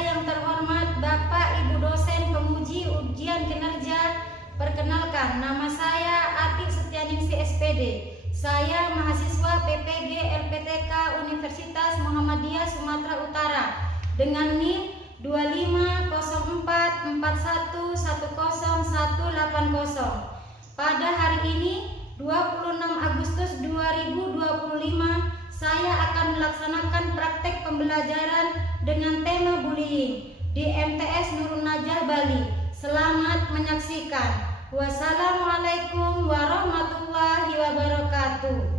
yang terhormat Bapak Ibu dosen penguji ujian kinerja, perkenalkan nama saya Atik Setianingsih SPD. Saya mahasiswa PPG LPTK Universitas Muhammadiyah Sumatera Utara dengan NIM 250414110180. Pada hari ini 26 Agustus 2025 saya akan melaksanakan praktek pembelajaran dengan tema bullying di MTS Nurun Najah Bali. Selamat menyaksikan. Wassalamualaikum warahmatullahi wabarakatuh.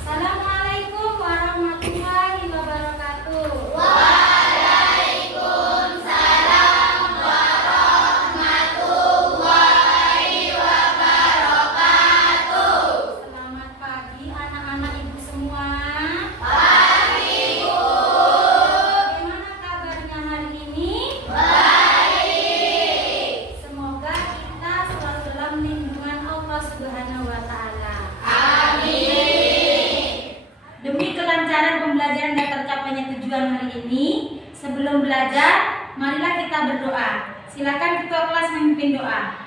Assalamualaikum warahmatullahi wabarakatuh. Waalaikumsalam warahmatullahi wabarakatuh. Selamat pagi anak-anak ibu semua. Pagi, Bu. Bagaimana kabarnya hari ini? Baik. Semoga kita selalu dalam lindungan Allah Subhanahu wa taala. Amin. Demi kelancaran pembelajaran dan tercapainya tujuan hari ini, sebelum belajar, marilah kita berdoa. Silakan ketua kelas memimpin doa.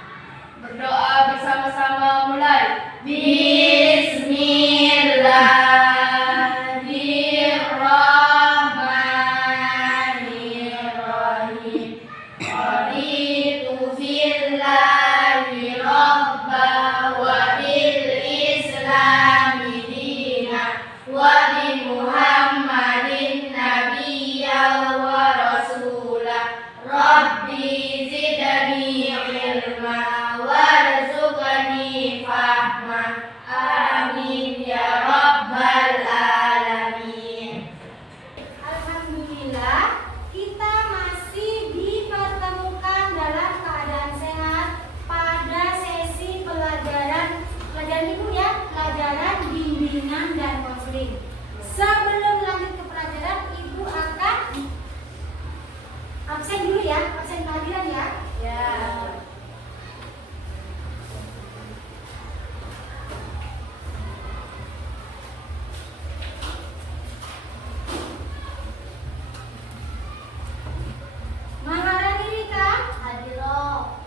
Berdoa bersama-sama mulai. Bismillahirrahmanirrahim. Raditu billahi rabba wa bil islami dina wa bi Muhammadin nabiyya wa rasula. Rabbi zidni ilma warzuqni fahma. Amin ya rabbal alamin. Alhamdulillah, kita masih dipertemukan dalam keadaan sehat pada sesi pelajaran ibu ya, pelajaran bimbingan dan konseling. Sebelum lanjut ke pelajaran, ibu akan absen dulu ya, absen kehadiran ya. Ya. Maharani Rika, Hadiroh.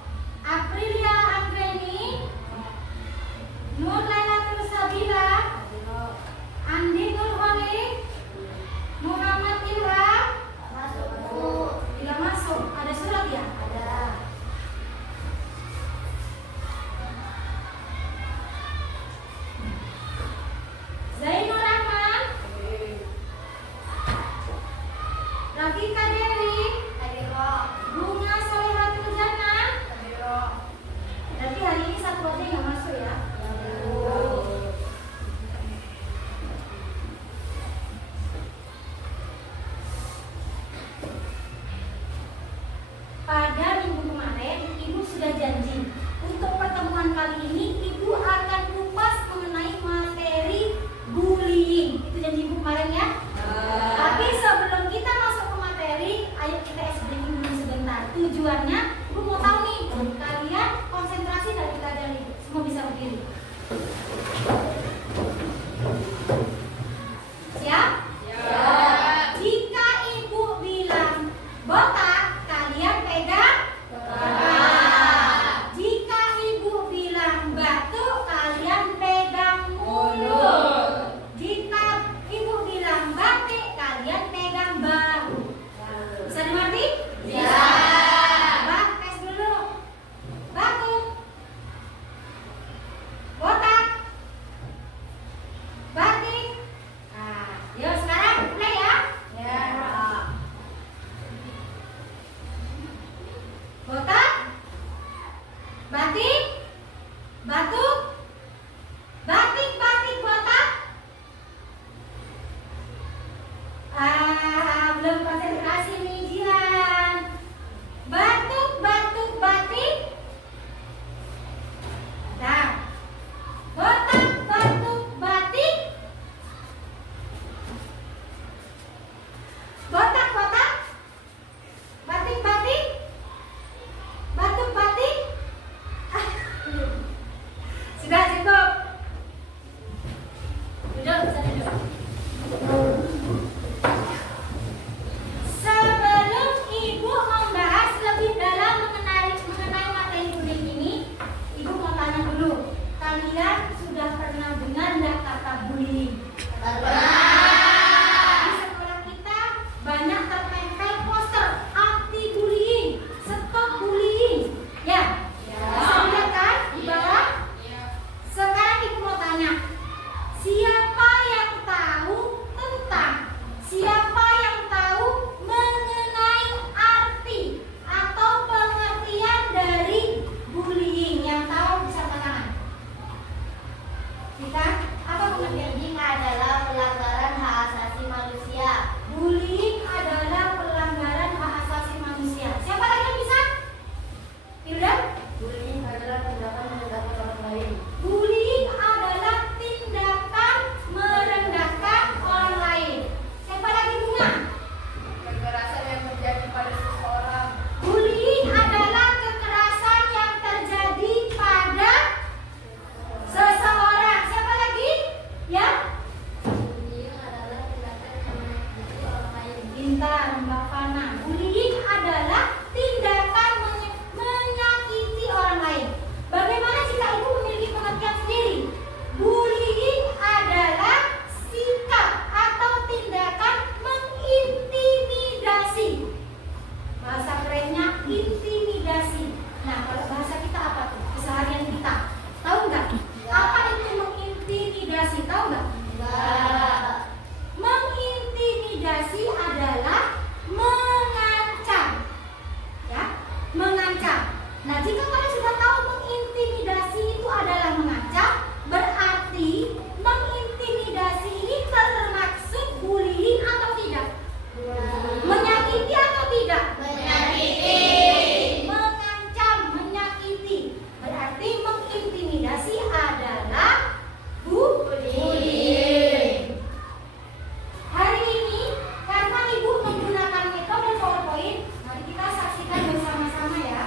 Aprilia Anggreni, Nur Lailatul Sabila, Hadiroh. Andi Nurholi, Muhammad Ilham. Masuk, Bu. Tidak masuk, ada surat ya? Ada. Zainur Rahman, Rafika Dewi, Hadiroh. Bunga Solehatul Jannah. Hadiroh. Berarti hari ini satu aja nggak masuk ya? Pada minggu kemarin, Ibu sudah janji untuk pertemuan kali ini Ibu akan kupas mengenai materi bullying. Itu janji Ibu kemarin ya. Tapi sebelum kita masuk ke materi, ayo kita explaining dulu sebentar. Tujuannya, Ibu mau tahu nih, kalian konsentrasi dari pelajaran Ibu. Semua bisa berdiri. Siap? Jika Ibu bilang botak, kalian pegang botak. Jika Ibu bilang batuk, kalian pegang mulut. Jika Ibu bilang batik, kalian pegang bahu. Bisa dimengerti? Ya. Bak, tes dulu. Batuk, botak, batik. Nah, yuk sekarang mulai ya. Ya. Botak, batik, batuk, batik, batik, botak. Belum konsentrasi nih Jihan. Batuk, batuk, batik. Nah, botak, batuk, batik. Botak, botak, batik, batik. Batuk, batik. mengancam. Nah, jika kalian sudah tahu mengintimidasi itu adalah mengancam, berarti mengintimidasi ini termaksud bullying atau tidak? Menyakiti atau tidak? Menyakiti. Mengancam, menyakiti. Berarti mengintimidasi adalah bullying. Hari ini karena Ibu menggunakan metode PowerPoint, mari kita saksikan bersama-sama ya.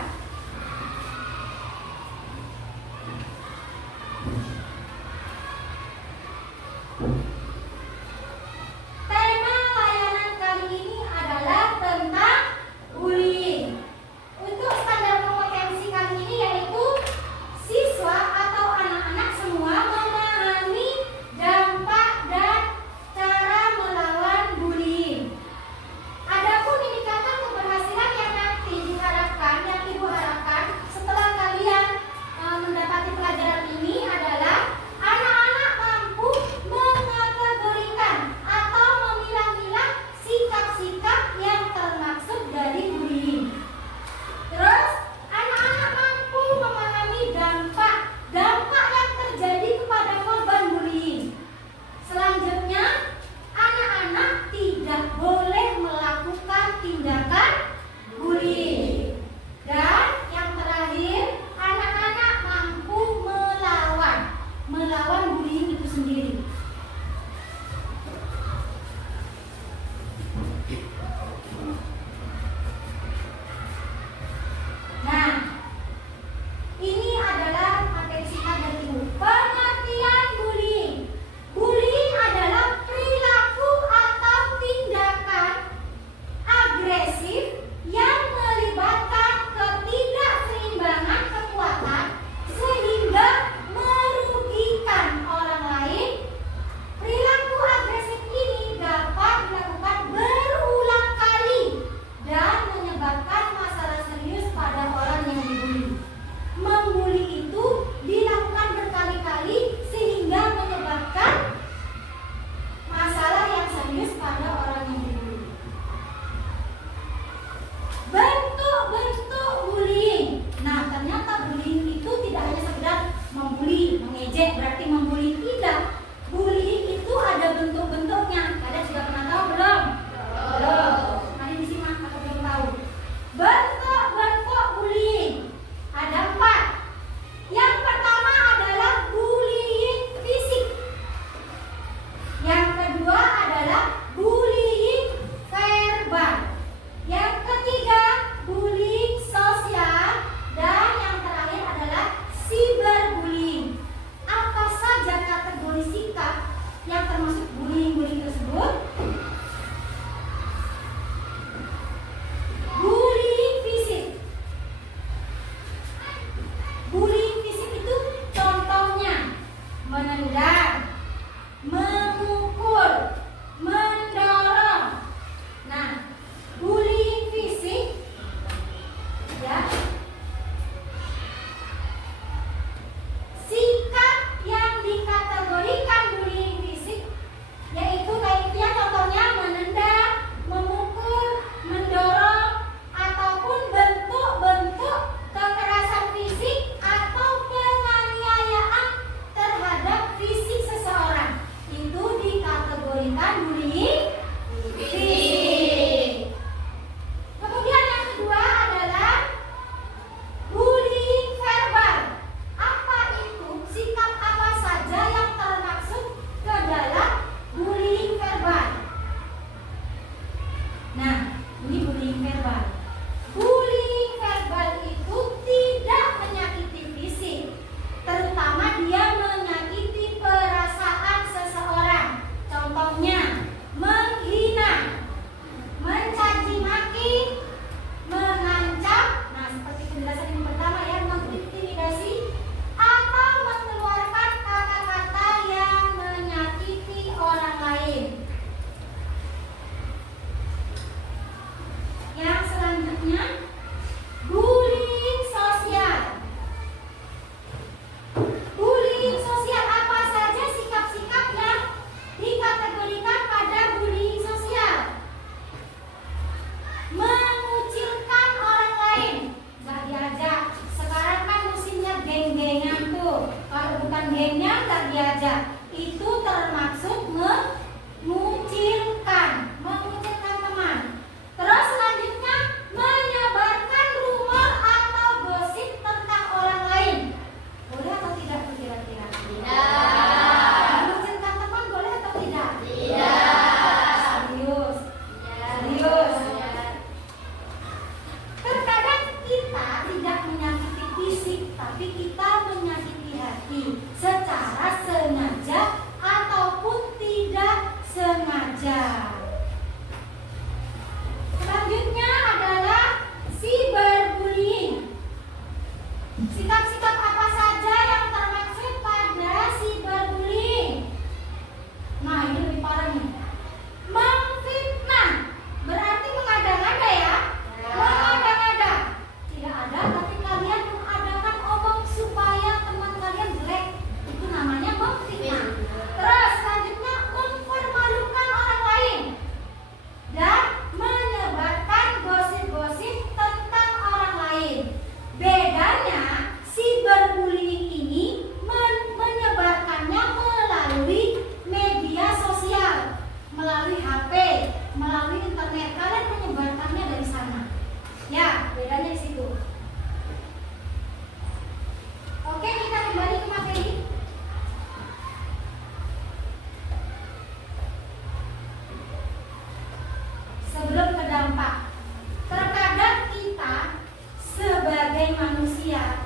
sebagai manusia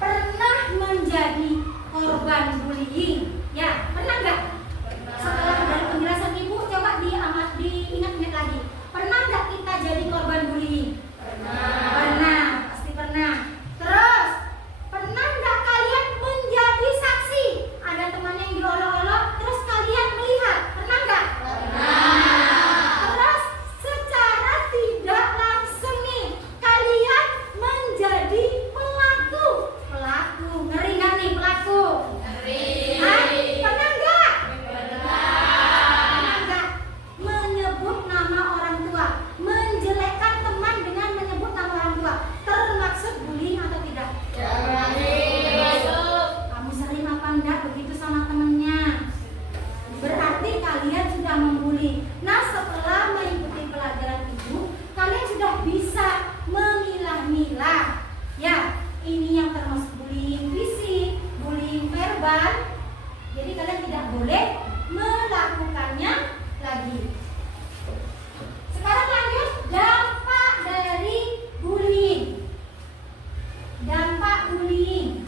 pernah menjadi korban bullying? Ya, pernah nggak? Setelah dari penjelasan ibu, coba diingat-ingat lagi. Pernah nggak kita jadi korban bullying? Pernah, pasti pernah. Terus, pernah nggak kalian menjadi saksi? Ada teman yang diolok-olok, terus kalian melihat? Pernah nggak? Terus, secara tidak langsung nih, kalian menjadi pelaku. Ngeri nggak nih pelaku? Hah? Pernah nggak? Pernah nggak? Menyebut nama orang tua, menjelekkan teman dengan menyebut nama orang tua, termaksud bullying atau tidak? Kamu sering apa enggak begitu sama temennya? Berarti kalian sudah membuli. Nah, setelah mengikuti pelajaran ibu, kalian sudah bisa memilah-milah. Ya, ini yang termasuk bullying fisik, bullying verbal. Jadi kalian tidak boleh melakukannya lagi. Sekarang lanjut dampak dari bullying. Dampak bullying.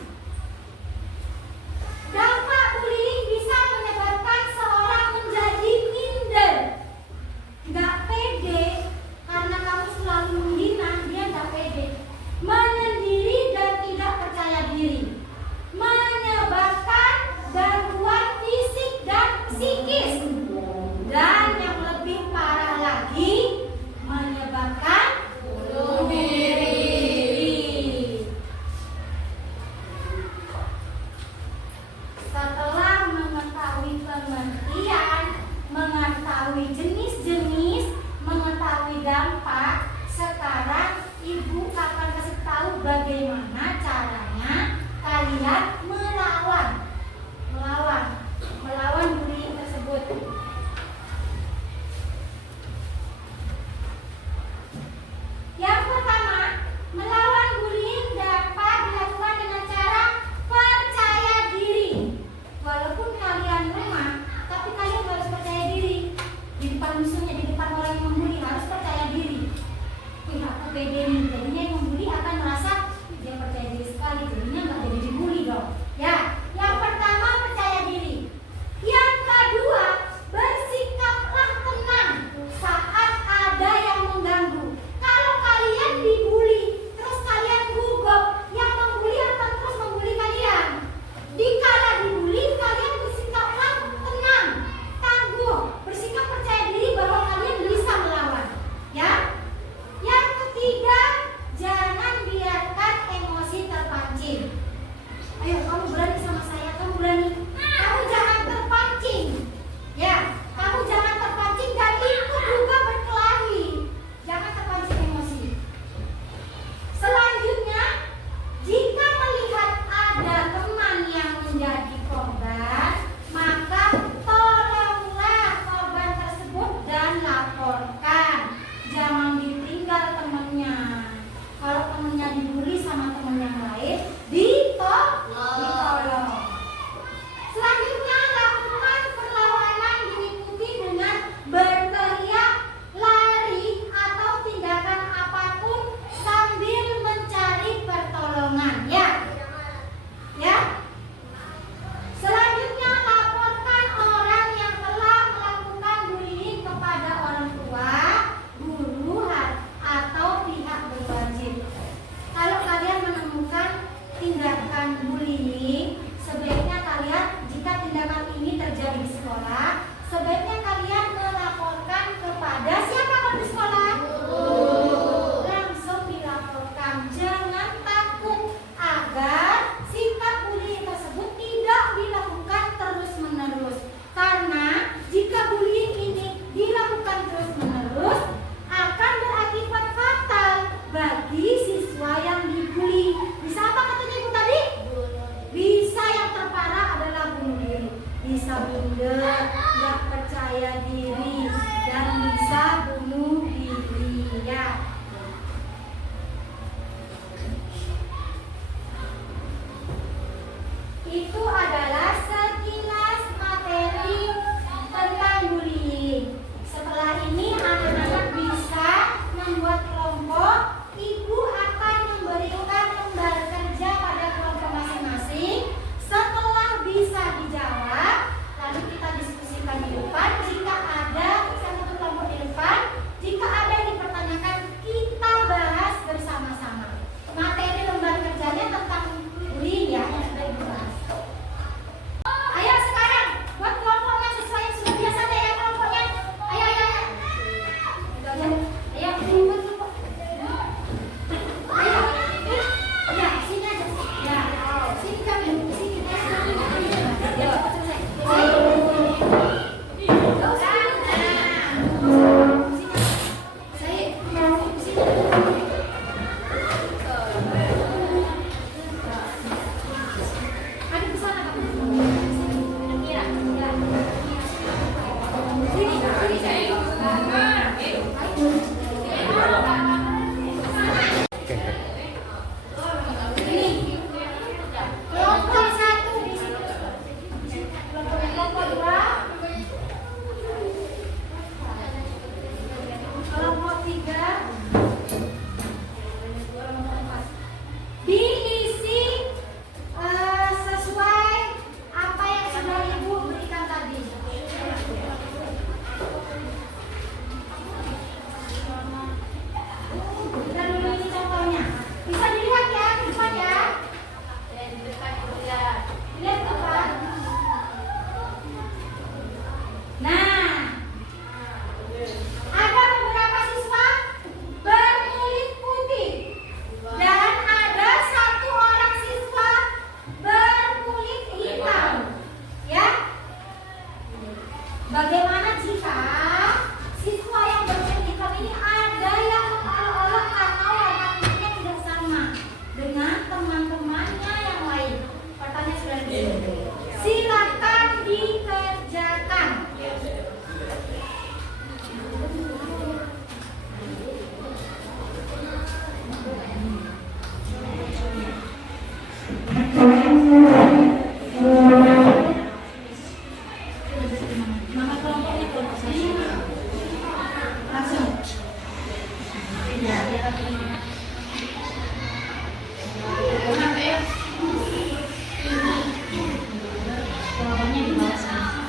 Dampak bullying bisa menyebabkan seorang menjadi minder, nggak pede, karena kamu selalu menghina, dia nggak pede, menyendiri dan tidak percaya diri, menyebabkan gangguan fisik dan psikis, dan yang lebih parah lagi, menyebabkan bunuh diri. Setelah mengetahui pengertian, mengetahui jenis-jenis, mengetahui dampak, sekarang ibu akan kasih tahu bagaimana caranya kalian melawan bullying tersebut. Yang pertama, melawan bullying dapat dilakukan dengan cara percaya diri. Walaupun kalian lemah, tapi kalian harus percaya diri. Di depan musuhnya, di depan orang yang membuli, harus percaya diri. Aku pede nih, jadinya yang membuli akan merasa dia percaya diri sekali, jadinya nggak jadi dibully dong. Ya, yang pertama percaya diri. Yang kedua, bersikaplah tenang saat ada yang mengganggu. Kalau kalian dibully, terus kalian gugup, yang membuli akan terus membuli kalian. Dikala dibully, kalian bersikaplah tenang, tangguh, bersikap percaya diri bahwa kalian bisa melawan. Ya. Yang ketiga, jangan biarkan emosi terpancing. Ayo, kamu berani sama saya, kamu berani. Kamu jangan terpancing. Ya, kamu jangan terpancing dan ikut juga berkelahi. Jangan terpancing emosi. Selanjutnya, jika melihat ada teman yang menjadi korban, maka tolonglah korban tersebut dan laporkan. Jangan ditinggal temannya. Kalau temannya dibully sama teman yang lain, ditolong. Selanjutnya, lakukan perlawanan diikuti dengan berteriak, lari, atau tindakan apapun sambil mencari pertolongan. Ya. Selanjutnya, laporkan orang yang telah melakukan bullying kepada orang tua, guru, atau pihak berwajib. Kalau kalian menemukan tindakan bullying, sebaiknya kalian, jika tindakan ini terjadi di sekolah, sebaiknya kalian melaporkan kepada siapa kalau di sekolah? Langsung dilaporkan, jangan takut, agar sikap bullying tersebut tidak dilakukan terus-menerus. Karena jika bullying ini dilakukan terus-menerus, akan berakibat fatal bagi siswa yang dibully. Bisa apa katanya ibu tadi? Bisa, yang terparah adalah bunuh diri. Bisa minder, nggak percaya diri, dan bisa bunuh diri. Ya. Itu adalah sekilas materi tentang bullying. Setelah ini anak-anak bisa membuat kelompok. Ibu akan memberikan Nama kelompoknya kelompok saya. Langsung. Ya, jawabannya di bawah sana.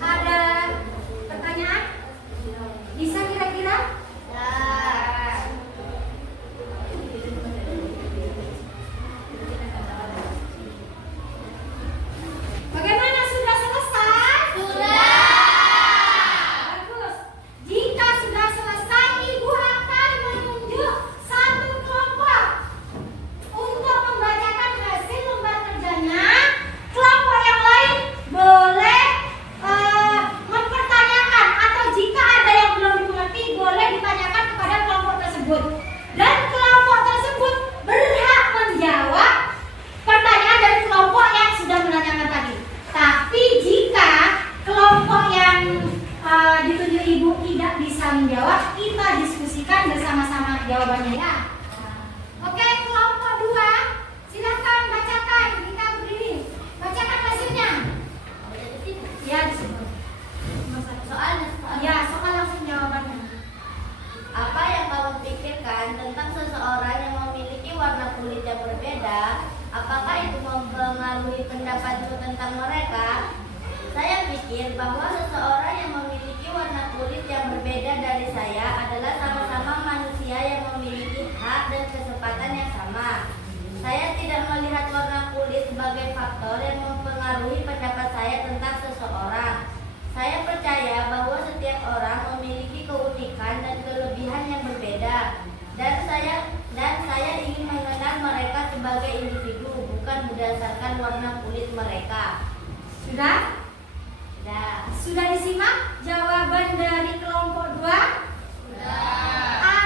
Ada pertanyaan? Bisa kira-kira? Bagaimana, sudah selesai? Bagus. Jika sudah selesai, Ibu akan menunjuk satu kelompok untuk membacakan hasil lembar kerjanya. Kelompok yang lain boleh mempertanyakan, atau jika ada yang belum dimengerti boleh ditanyakan kepada kelompok tersebut. Dan kelompok tersebut berhak menjawab pertanyaan dari kelompok yang sudah menanyakan tadi. Tapi jika kelompok yang ditunjuk Ibu tidak bisa menjawab, kita diskusikan bersama-sama jawabannya ya. Oke, kelompok 2, silakan bacakan. Kita berdiri, bacakan hasilnya. Ya, disebut. Ya, soal langsung jawabannya. Apa yang kamu pikirkan tentang seseorang yang memiliki warna kulit yang berbeda? Apakah itu mempengaruhi pendapatmu tentang mereka? Saya pikir bahwa seseorang yang memiliki warna kulit yang berbeda dari saya adalah sama-sama manusia yang memiliki hak dan kesempatan yang sama. Saya tidak melihat warna kulit sebagai faktor yang mempengaruhi pendapat saya tentang seseorang. Saya percaya bahwa setiap orang memiliki keunikan dan kelebihan yang berbeda, dan saya ingin mengenal mereka sebagai individu, bukan berdasarkan warna kulit mereka. Sudah? Sudah. Sudah disimak jawaban dari kelompok 2? Sudah.